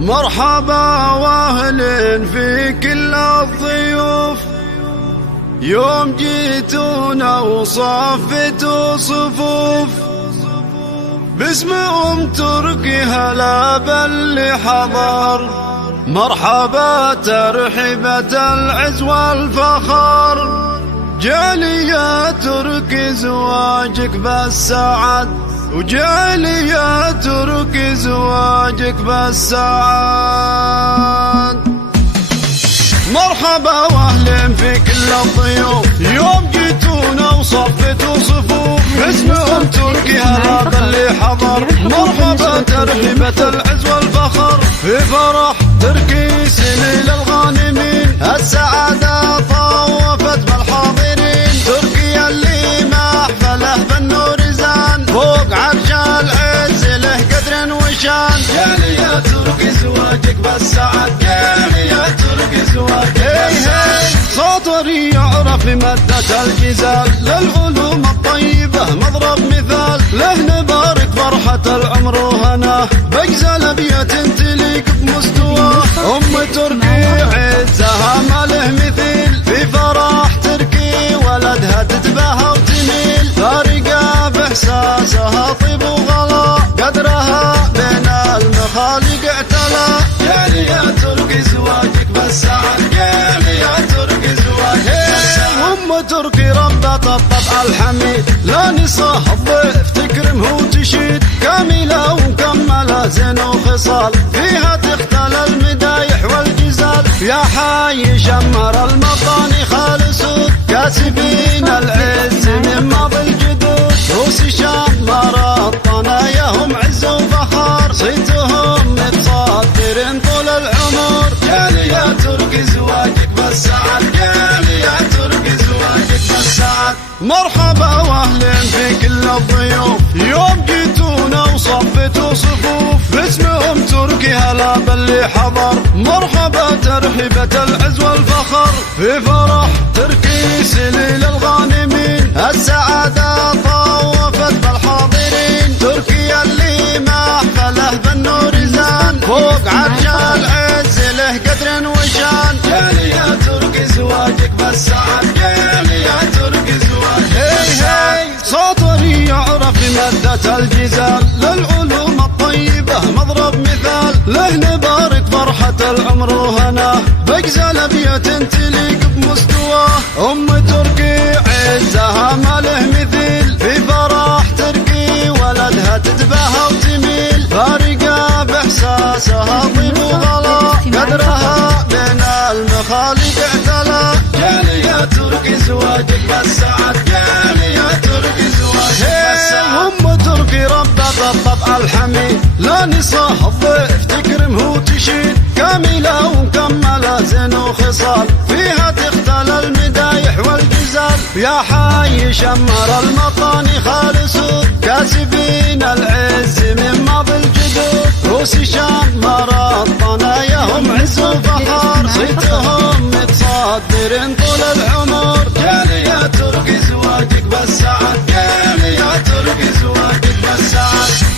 مرحبا واهلين في كل الضيوف، يوم جيتونا وصفتوا صفوف، باسم تركي هلا باللي حضر. مرحبا ترحيبة العز والفخر، جالي يا تركي زواجك بالسعد، وجالي يا تركي زواجك بالسعد. مرحبا واهلين في كل الضيوف، يوم جيتونا وصفتوا صفوف، باسمهم تركي هلا باللي حضر. مرحبا ترحيبة العز والفخر، في فرح تركي سليل الغانمين، السعادة طوفت بالحاضرين. تركي اللي محفله بالنور زان، فوق عرش العز له قدر وشان. جالي يا تركي زواجك بالسعد، جالي يا تركي زواجك بالسعد. سطري يعرف مادة الجزال، للعلوم الطيبة مضرب مثال، له نبارك فرحة العمر وهناه، بجزل بيت تليق بمستواه. تركي عزها ما له مثيل، في فرح تركي ولدها تتباهى وتميل، فارقة باحساسها طيب وغلا، قدرها بين المخالق اعتلى. جالي يا تركي زواجك بالسعد، جالي يا تركي زواجك بالسعد. تركي ربة الطبع الحميد، لا نصاه الضيف تكرمه وتشيد، كاملة ومكملة زين وخصال، فيها تختل المدايح والجزال. يا حي شمر المطاني خالصون، كاسبين العز من ماضي الجدود، روس شام مرض طناياهم عز وفخار، صيتهم متصدرين طول العمر. جالي يا تركي زواجك بالسعد، جالي يا تركي زواجك بالسعد. مرحبا واهلين في كل الضيوف، يوم جيتونا وصفتوا صفوف، باسمهم تركي هلا باللي حضر. مرحبا ترحيبة العز والفخر، في فرح تركي سليل الغانمين، السعادة طوفت بالحاضرين. تركي اللي محفله بالنور زان، فوق عرش العز له قدر وشان. جالي يا تركي زواجك بالسعد، جالي يا تركي زواجك بالسعد. سطري يعرف مادة الجزال، للعلوم الطيبة مضرب مثال، له نبارك فرحة العمر وهناه، بجزل بيت تليق بمستواه. تركي عزها ما له مثيل، في فرح تركي ولدها تتباهى وتميل، فارقة باحساسها طيب وغلا، قدرها بين المخالق اعتلى. جالي يا تركي زواجك بالسعد، جالي يا تركي زواجك بالسعد. تركي ربة الطبع الحميد، لا نصاه الضيف تكرمه وتشيد، كاملة ومكملة زين وخصال، فيها تختل المدايح والجزال. يا حي شمر المطاني خالصون، كاسبين العز من ماضي الجدود، روس شام مرض طناياهم عز وفخار، صيتهم متصدرين طول العمر. جالي يا تركي زواجك بالسعد، جالي يا تركي زواجك بالسعد.